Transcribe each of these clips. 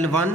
L1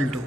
L2۔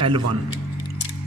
L1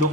2